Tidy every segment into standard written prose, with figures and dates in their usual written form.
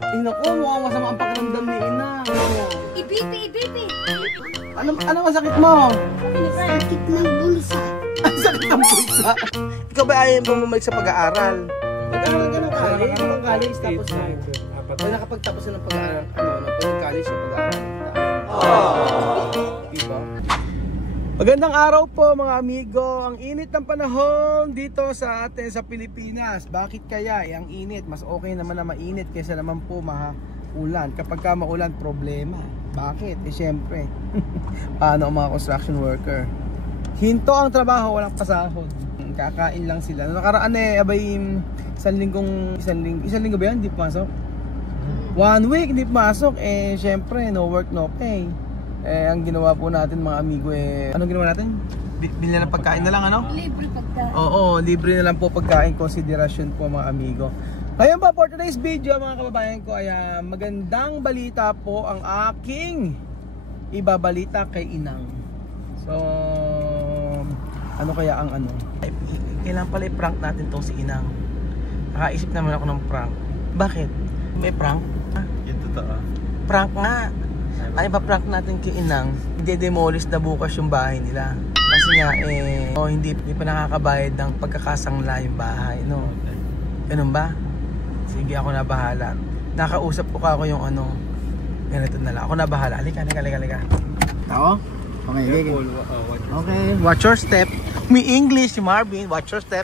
Naku, mukhang masama ang pakiramdam ni Ina. Ibipi. Ano masakit mo? Sakit ng bulsa. Ang sakit ng bulsa. Ikaw ba ayaw mo bumalik sa pag-aaral? Nag-aaral ka ng college? Ng college tapos na. Pag nakapagtapos na ng pag-aaral, pag-college na pag-aaral. Diba? Magandang araw po mga amigo. Ang init ng panahon dito sa atin sa Pilipinas. Bakit kaya? Ang init, mas okay naman na mainit kaysa naman po ulan. Kapag ka maulan, problema. Bakit? Syempre. Paano ang mga construction worker? Hinto ang trabaho, walang pasahod. Kakain lang sila. Nakaraan abay isang linggo ba yan? Hindi pumasok? 1 week hindi pumasok. Syempre, no work, no pay. Ang ginawa po natin mga amigo anong ginawa natin? Bili na ng pagkain na lang, ano? Libre pagkain. Oo, libre na lang po pagkain, konsiderasyon po mga amigo. Ngayon po, for today's video mga kababayan ko ay magandang balita po ang aking ibabalita kay Inang. So, ano kaya ang ano? Kailangan pala i-prank natin tong si Inang. Nakaisip naman ako ng prank. Bakit? May prank? Yung totoo. Prank nga. Ay pa-prank natin kay Inang. I-demolish na bukas yung bahay nila. Kasi nga hindi pa nakakabayad ng pagkakasangla yung bahay, no? Ganun ba? Sige, ako na bahala. Nakausap ko ako yung ganito na lang. Ako na bahala. Halika. Tao? Okay, Careful. Okay, watch your step. May English, Marvin. Watch your step.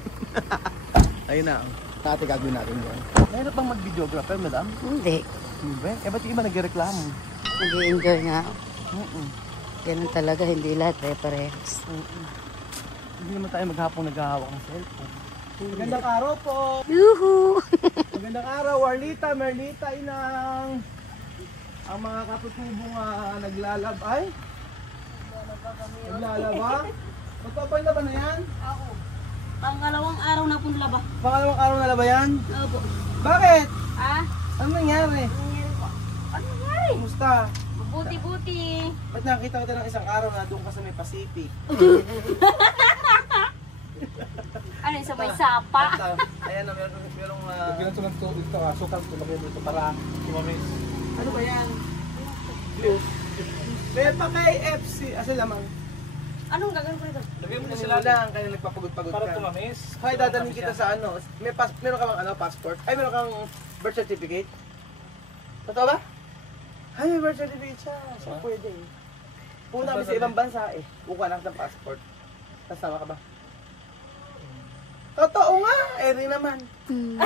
Ayun na. Dati gagawin natin yan. Mayroon bang mag-videographer, madam? Hindi. Hindi. Ba't yung iba nagreklamo? Nag-i-enjoy nga ako. Ganun talaga, hindi lahat pare-parehas. Hindi naman tayo maghapong naghahawak ng cellphone. Magandang araw po! Yuhu! Magandang araw, Warlita, Merlita, Inang! Ang mga katutubong naglalaba. Naglalaba? Magpapalaba ba na yan? Ako. Pangalawang araw na pong laba. Pangalawang araw na laba yan? Opo. Bakit? Ah? Ano nangyari? Nangyari po. Ano nangyari? Kumusta? Mabuti-buti. Ba't nakita ko ng isang araw na doon ka sa may Pacific? Ano yung sa may sapa? Ayan na, merong Ganito lang ito, sukal ito lang dito para tumamis. ano ba yan? May pa kay FC, asa lamang? Anong gagawin ko ito? Lagyan mo na Sila sila lang, kaya nagpapagod-pagod para ka. tumamis. Hay, dadalhin kita sa meron ka bang passport? Ay, meron kang birth certificate? Totoo ba? Ay, may birth certificate siya. So, pwede eh. Puna kami sa ibang bansa buka na ng passport. Kasama ka ba? Totoo nga! Eri naman.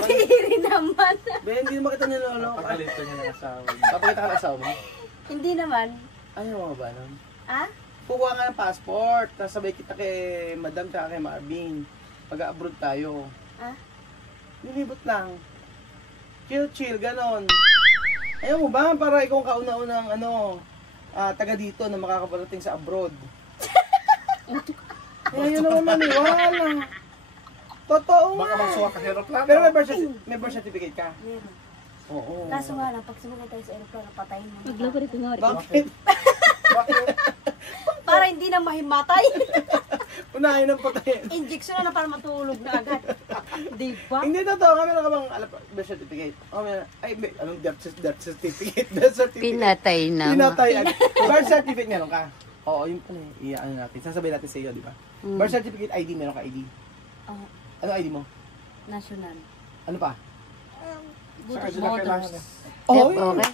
Iri naman. Be, hindi naman kita niloloko. Pakalito niya ng asawa. Papakita ka ng asawa mo? Hindi naman. Ayaw mo ba nun? Ah? Kukuha ka ng passport, tapos sabay kita kay Madam tsaka kay Marvin. Pag-abroad tayo. Ah? Nilibot lang. Chill, ganon. Ayaw mo ba? Para ikaw ang kauna-unang taga dito na makakaparating sa abroad. Ayaw naman maniwala. Totoo nga. Baka magsuha ka aeroplano. Pero may birth certificate ka? Meron. Oo. Kaso nga lang, pag sumunod tayo sa aeroplano, patayin mo. Maglaba rito nga rin. Bakit? Para hindi na mahimatay. Unahin ang patayin. Injection na para matulog na agad. Di ba? Hindi totoo nga, meron ka bang birth certificate? Anong birth certificate? Birth certificate. Pinatay na. Pinatay agad. Birth certificate meron ka? Oo, yun pala ano natin. Sasabay natin sa iyo, di ba? Birth certificate, ID, meron ka ID? Ano ID mo? National. Ano pa? Motors. Oh, Okay.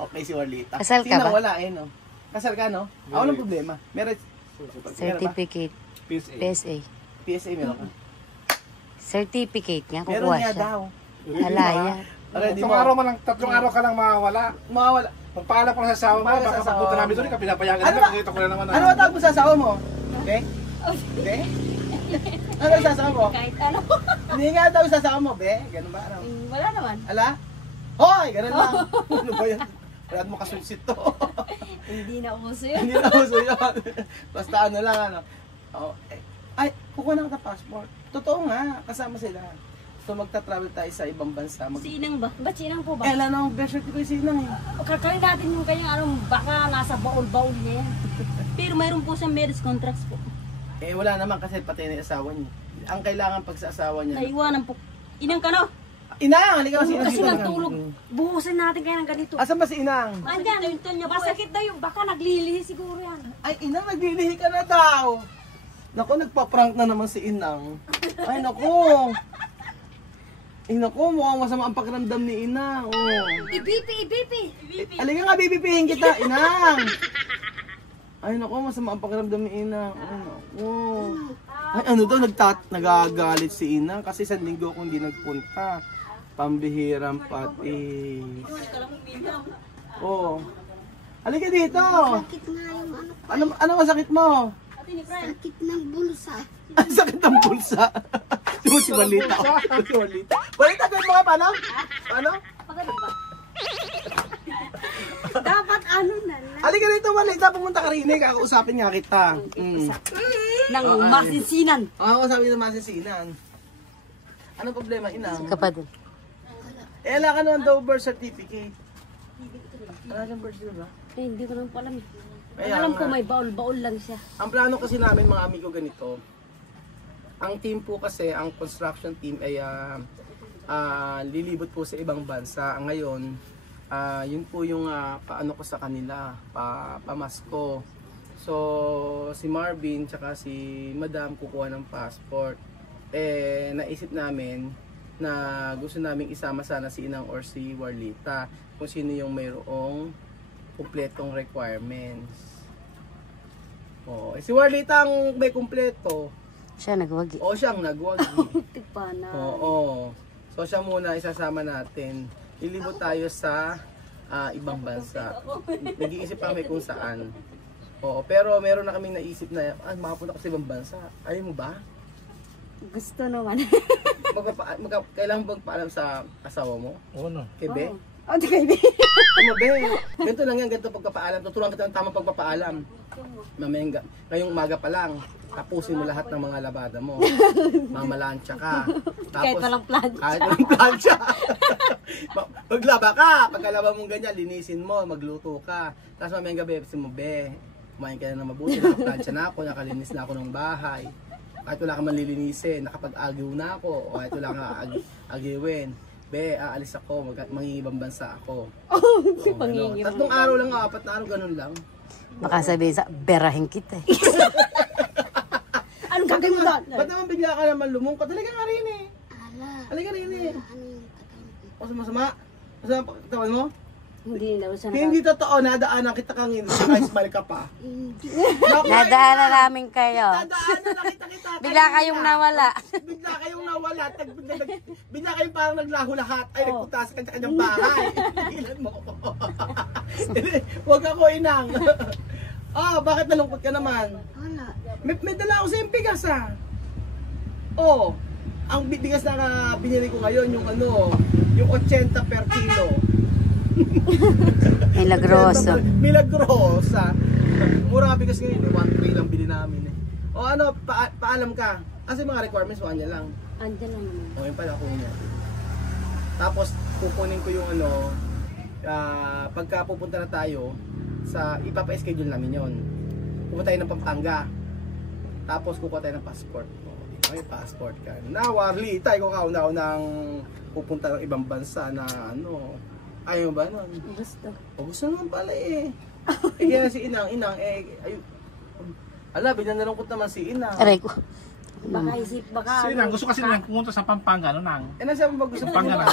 okay si Warlita. Kasal ka Sinang ba? wala no? Kasal ka, no? Walang problema. Marriage Certificate. PSA. PSA meron ka? Certificate nga, Meron kukuha niya siya. daw. Alaya. Already Tatlong araw mo lang, 3 araw ka lang mawawala. Mawawala. Pagpaalam ko na sa asawa mo, Pagpaalam sa baka asawa pagpunta namin mo. doon, pinapayagan Ano nila. ba? Pakita ko na naman. Ano ba tawag mo sa asawa mo? Okay? Okay? Ano sa asawa mo? Kahit ano. Hindi nga daw sa asawa mo, be? Ganun ba? Ano? Wala naman. Ala? Hoy! Ganun lang. Ano ba yan? Wala mo kasunsit to. Hindi na uso yun. Hindi na uso yun. Basta ano lang, Oh, ay, kukuha na ka ng passport. Totoo nga, kasama sila. So magta-travel tayo sa ibang bansa. Sinang ba? Ba't sinang po ba? Wala na ang birth certificate sinang eh. Kakain natin yung kanyang baka nasa baul-baul niya yan. Pero mayroon po siyang marriage contracts po. Wala naman kasi pati na yung asawa niya. Ang kailangan pag sa asawa niya. Naiwanan po. Inang ka no? Inang, halika kasi. Kasi nagtulog. Buhusan natin kaya ng ganito. Asan ba si Inang? Andyan, masakit daw yung baka naglilihi siguro yan. Ay, Inang, naglilihi ka na daw. Naku, nagpa-prank na naman si Inang. Ay, naku. Ay, naku, mukhang masama ang pakiramdam ni Inang. Oh. Ibipi. Halika nga, bibipihin kita, Inang. Ay, naku, masama ang pakiramdam ni Inang. Ay, naku. Ay, ano daw, nagagalit si Inang kasi sa linggo kung hindi nagpunta. Pambihirang pati. Oh. Halika dito. Sakit nga yung Ano masakit mo? sakit ng bulsa. Ang sakit ng bulsa. Si Walita. Si Walita. Walita, gawin mo nga paano? Paano? Dapat ano na lang. Halika dito, Walita. Pumunta ka rin. Kakausapin nga kita. Nang masinsinan. Kakausapin ng masisinan. Anong problema, Inang? Kapatid. Wala ka naman daw birth certificate. Wala kang birth certificate ba? Eh, hindi ko naman alam. Kaya Alam ko nga. may baul-baul lang siya. Ang plano kasi namin mga amigo ganito, ang team po kasi, ang construction team ay lilibot po sa ibang bansa. Ngayon, yun po yung paano ko sa kanila, pamasko. So, si Marvin tsaka si Madam kukuha ng passport. Eh, naisip namin na gusto naming isama sana si Inang or si Warlita kung sino yung mayroong kumpletong requirements. Oh, si Warlita ang may kumpleto. Siya nagwagi. O siyang nagwagi. Tipa na. Oo. So siya muna isasama natin. Ilibot tayo sa ibang bansa. Nag-iisip kami kung saan. Oo, pero meron na kaming naisip na makapunta ko sa ibang bansa. Ayaw mo ba? Gusto naman. Kailangan bang paalam sa asawa mo? Oo, no. Kebe? Oh, di kayo. Kumabe, ganito lang yan, ganito pagpapaalam. Tuturuan kita ng tamang pagpapaalam. Mamayang, ngayong umaga pa lang, tapusin mo lahat ng mga labada mo. Mamalansya ka. Kahit walang plancha. Kahit walang plancha. Maglaba ka. Pagkalaba mong ganyan, linisin mo, magluto ka. Tapos mamayang gabi, sabi mo, be, kumain ka na ng mabuti, nakaplansya na ako, nakalinis na ako ng bahay. Kahit wala ka man lilinisin, nakapag-agiw na ako, o kahit wala ka agiwin. Be, aalis ako, mangingibang bansa ako. Pangingibang. Tatlong araw lang, 4 na araw, ganun lang. Baka sabihin sa, berahin kita eh. Anong gagawin mo doon? Ba't naman bigla ka naman lumungkot? Halika nga rin eh. Ala, Halika rin eh. ano yung tatay ko? Masama? Masama pagkatawan mo? Hindi daw siya Hindi totoo, nadaanan kita kang smile ka pa. Hindi. Nadaanan namin kayo. Nadaanan na kita. Bigla kayong nawala. Bigla kayong nawala. Bigla kayong parang naglaho lahat. Ay, nagpunta sa kanya-kanyang bahay. Ilan mo. Huwag ako, Inang. Bakit nalungkot ka naman? Wala. May dala ako sa yung bigas ang bigas na binili ko ngayon, yung yung 80 per kilo. Milagroso. Milagrosa. Mura nga bigas ngayon, 1.3 lang bili namin eh. Paalam ka. Kasi mga requirements, niya lang. Andyan lang naman. Yun pala ko niya. Tapos kukunin ko yung pagka pupunta na tayo ipapa-schedule namin yon. Pupunta tayo ng Pampanga. Tapos kukuha tayo ng passport. May passport ka. Warli, tayo kauna-unang pupunta ng ibang bansa na ayaw ba nun? Gusto. Gusto naman pala eh. Kaya si Inang, biglang nalungkot naman si Inang. Aray ko. Baka isip, baka... Sige, Nang, gusto kasi nilang pumunta sa Pampanga, no, Nang? Sabi mo gusto Pampanga, Nang.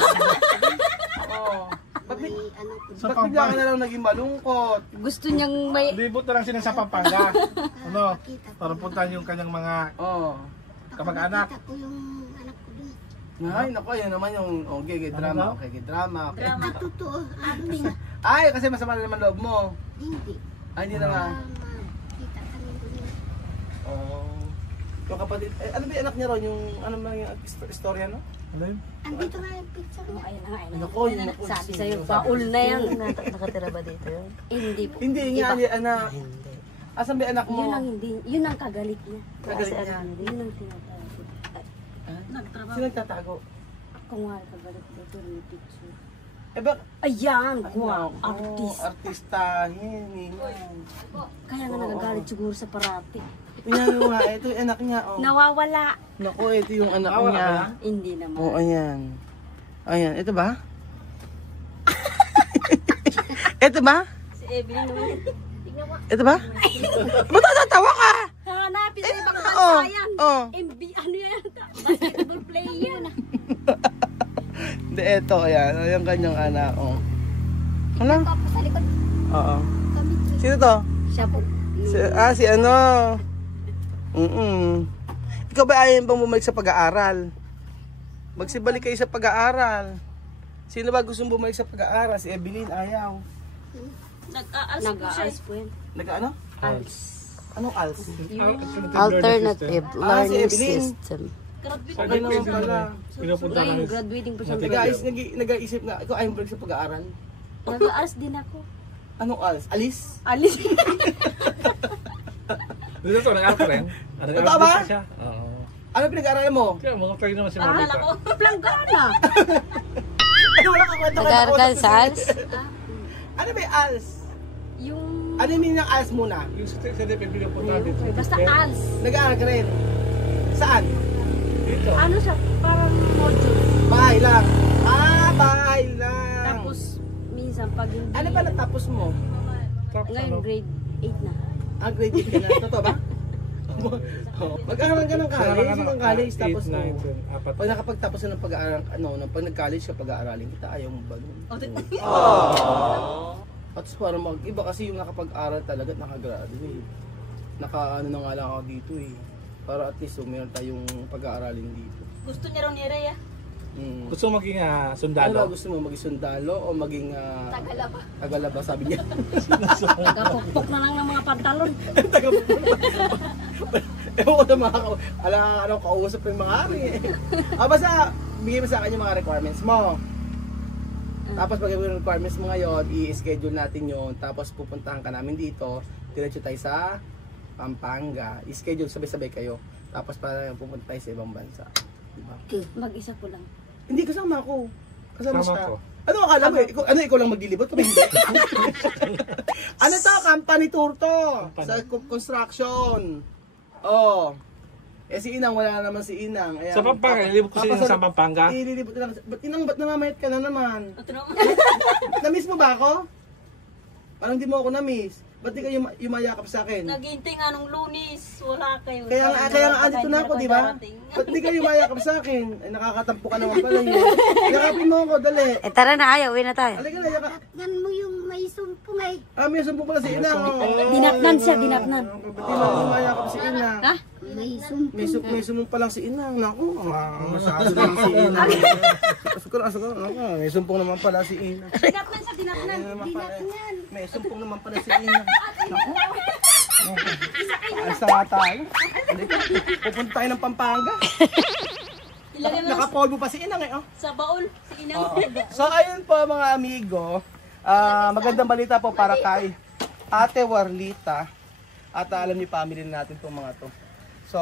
Oo. May ano ko. Sa Ba't bigla ka Pampanga. na lang naging malungkot? Gusto niyang may... Libot na lang sila sa Pampanga. Para puntahan yung kanyang mga kamag-anak. Pakita ko yung anak ko dun. Ay, naku, yan naman yung gay drama. Okay, drama. Ah, totoo. Ano? Ay, kasi masama na naman loob mo. Hindi. Ay, hindi na nga. Makita kami dun. Yung kapatid, ano ba yung anak niya ron? Yung, ano ba yung istorya, no? Ano yun? Andito nga yung picture mo. Ayun na, ayun na. Naku, yung naku. Sabi sa'yo, baul na yan. Nakatira ba dito yun? Hindi po. Hindi nga, anak. Hindi. Asan ba yung anak mo? Yun ang hindi, yun ang kagalit niya. Kagalit niya. Yun ang tinatawag. Sino nagtatago? Ako nga kagalit dito yung picture. Ayan, Ayan, artist. artistahin. Yan. Kaya nga nagagalit siguro sa parati. Yan nga, ito yung anak niya. Nawawala. Naku, ito yung anak niya. Hindi naman. Ayan. Ayan, ito ba? Ito ba? Si Evelyn naman. Ito ba? Matatawa ka! Hanapin sa ibang oh, bansa yan. oh. MB, ano yan? Basketball player. Hindi, ito, ayan. Yung kanyang anak, oh. Ano? Tapos sa likod, Oo. kami. Sino to? Siya po. Si ano? Ikaw ba ayaw bang bumalik sa pag-aaral? Magsibalik kayo sa pag-aaral. Sino ba gustong bumalik sa pag-aaral? Si Evelyn, ayaw. Nag-aals po siya. Nag-aals po yan. Nag-ano? ALS. Anong ALS? Alternative si Learning Evelyn. System. Graduate Okay naman pala. Pinupunta Ngayon, namin. graduating po siya. Nag-aisip na, ikaw ayaw bumalik sa pag-aaral? Nag-aals din ako. Anong ALS? Alis? Alis. Dito to, nag-aaral ka rin? Totoo ba? Siya? Oo. Ano pinag-aaralan mo? Kaya mga pwede naman si Akala Marita. ko, planggana. Ay, wala ka kwento. Nag-aaral sa ALS? Ano ba yung ALS? Yung, Ano yung meaning ng ALS muna? Yung sa DepEd pinupunta dito. basta ALS. Nag-aaral ka rin? Saan? Dito. Ano siya, parang module. Bahay lang. Bahay lang. Tapos, minsan pag hindi. Ano ba natapos mo? Tapos Ngayon, ano? grade 8 na. Grade 8 ka na. Totoo ba? Mag-aaral ka ng college, ng college, tapos 8, 9, 10, apat. pag nakapagtapos na ng pag-aaral, pag nag-college ka, pag-aaralin kita, ayaw mo ba nun? At parang iba kasi yung nakapag-aral talaga at nakagraduate. Naka-ano na nga lang ako dito eh. Para at least meron tayong pag-aaralin dito. Gusto niya raw ni Rhea. Gusto mo maging Ano ba sundalo? gusto mo? Maging sundalo o maging tagalaba sabi niya? Nagapukpok na lang ng mga pantalon. Ewan ko na anong kausap yung mga ari eh. Basta bigay mo sa akin yung mga requirements mo. Tapos pag yung requirements mo ngayon, i-schedule natin yon. Tapos pupuntahan ka namin dito. Diretso tayo sa Pampanga. I-schedule sabay-sabay kayo. Tapos para pupunta tayo sa ibang bansa. Diba? Mag-isa ko lang. Hindi, kasama ako. Kasama Kasama siya. ko. Ano akala mo eh? Ikaw lang maglilibot? Kami hindi. Ano to? Company tour to. Sa construction. Oh. Si Inang, wala naman si Inang. Ayan. Sa Pampanga, nilibot ko sa Pampanga. Ililibot na lang. Ba't namamayat ka na naman? Ito naman. Na-miss mo ba ako? Parang di mo ako na-miss. Ba't di ka yumayakap sa akin? Naghihintay nga nung Lunes. Wala kayo. Kaya nga andito na ako, di ba? Ba't di ka yumayakap sa akin? Ay, nakakatampo ka naman pala yun. Yakapin mo ako, dali. Tara na, ayaw. Uwi na tayo. Halika na, yakap. Yan mo yung may sumpong ay. May sumpong pala si Inang. Dinatnan siya, dinatnan. Ba't di mo yumayakap si Inang? Ha? May sumpong. May sumpong pa lang si Inang. Naku, masyado lang si Inang. Asukal, naku, may sumpong naman pala si Inang. Dinatnan siya, dinatnan. May sumpong naman pala si Inang. Naku. Asa nga tayo. Pupunta tayo ng Pampanga. Ilagay mo Nakapolvo pa si Inang eh. Oh. sa baul. Si Inang. So ayun po mga amigo, magandang balita po para kay Ate Warlita at alam ni family natin itong mga to. So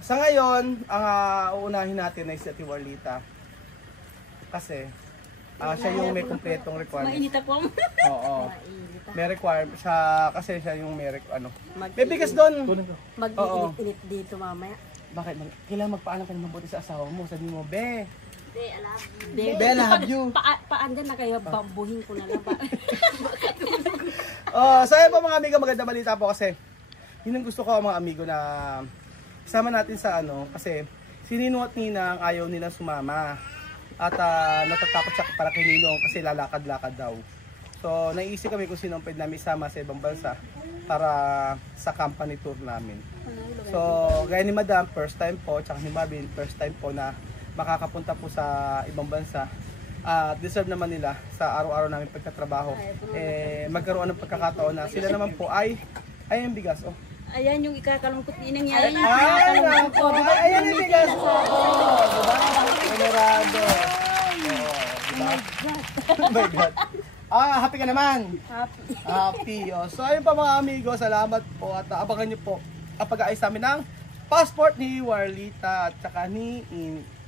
sa ngayon, ang uunahin natin ay si Ate Warlita kasi siya yung may kumpletong requirements. Mainit ako. Oo. May requirement siya kasi siya yung may may bigas doon. Mag-iinit-init dito mamaya. Bakit? Kailangan magpaalam ka ng mabuti sa asawa mo. Sabi mo, Be, Be, I love you. Paandan na kayo, bambuhin ko na lang. So ayun po mga amigo, maganda balita po kasi yun ang gusto ko mga amigo na isama natin sa kasi si Ninong at Ninang ayaw nilang sumama at natatakot siya para kay Ninong kasi lalakad-lakad daw. So naisip kami kung sino ang pwede namin isama sa ibang bansa para sa company tour namin. So gaya ni Madam, first time po, tsaka ni Marvin, first time po na makakapunta po sa ibang bansa. Deserve naman nila sa araw-araw namin pagtatrabaho. Magkaroon ng pagkakataon na sila naman po ay ang bigas. Oh. Ayan yung ikakalungkot ni Inang yan. Ayan yung bigas. Diba? Honorado. Diba? Oh my God. Happy ka naman? Happy. So ayun pa mga amigo, salamat po at abangan nyo po ang pag-aayos namin ng passport ni Warlita at saka ni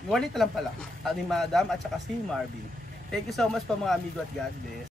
Warlita lang pala, ni Madam at saka si Marvin. Thank you so much po mga amigo at God bless.